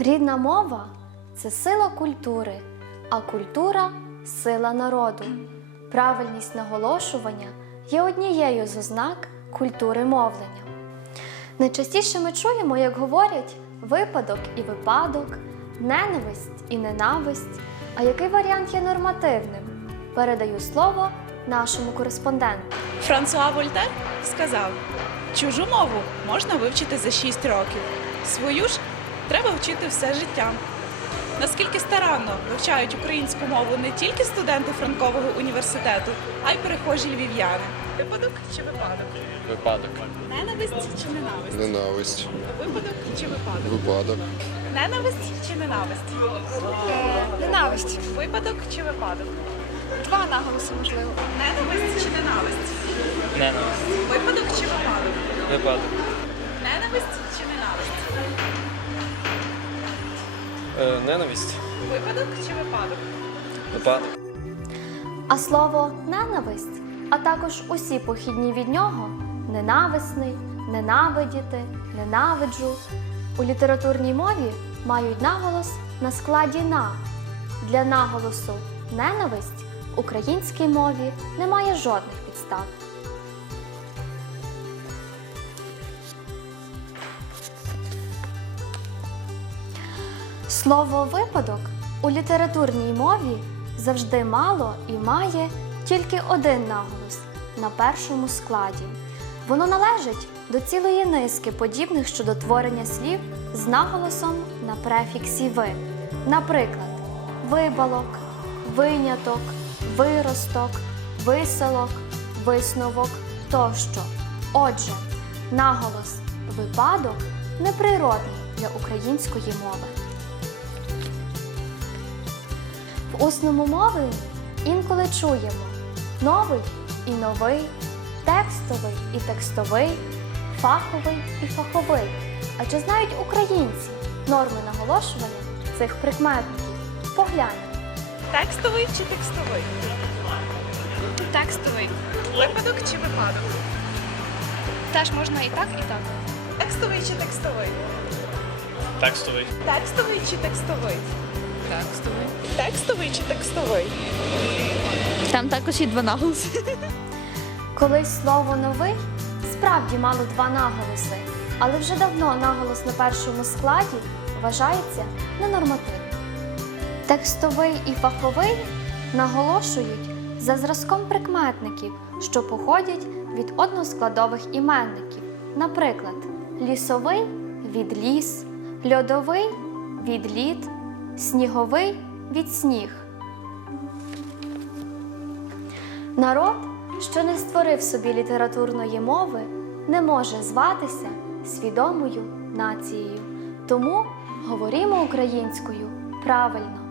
Рідна мова це сила культури, а культура сила народу. Правильність наголошування є однією з ознак культури мовлення. Найчастіше ми чуємо, як говорять випадок і випадок, ненависть і ненависть. А який варіант є нормативним? Передаю слово нашому кореспонденту. Франсуа Вольтер сказав: чужу мову можна вивчити за 6 років, свою ж треба вчити все життя. Наскільки старанно вивчають українську мову не тільки студенти Франкового університету, а й перехожі львів'яни. Випадок чи випадок? Випадок. Ненависть чи ненависть? Ненависть. Випадок чи випадок? Випадок. Ненависть чи ненависть? Ненависть. Випадок чи випадок? Два наголоси можливо. Ненависть чи ненависть? Ненависть. Випадок чи випадок? Випадок. Ненависть Е, ненависть. Випадок чи випадок? Випадок. А слово ненависть, а також усі похідні від нього ненависний, ненавидіти, ненавиджу у літературній мові мають наголос на складі на. Для наголосу ненависть в українській мові немає жодних підстав. Слово випадок у літературній мові завжди мало і має тільки один наголос на першому складі. Воно належить до цілої низки подібних щодо творення слів з наголосом на префіксі ви. Наприклад, вибалок, виняток, виросток, виселок, висновок тощо. Отже, наголос випадок неприродний для української мови. В усному мовленні інколи чуємо новий і новий, текстовий і текстовий, фаховий і фаховий. А чи знають українці норми наголошування цих прикметників? Погляньмо. Текстовий чи текстовий? Текстовий. Випадок чи випадок? Теж можна і так, і так. Текстовий чи текстовий? Текстовий. Текстовий чи текстовий? Текстовий. Текстовий чи текстовий? Там також є два наголоси. Колись слово новий справді мало два наголоси, але вже давно наголос на першому складі вважається ненормативним. Текстовий і фаховий наголошують за зразком прикметників, що походять від односкладових іменників. Наприклад, лісовий від ліс, льодовий від лід, сніговий від сніг. Народ, що не створив собі літературної мови, не може зватися свідомою нацією. Тому говоримо українською правильно.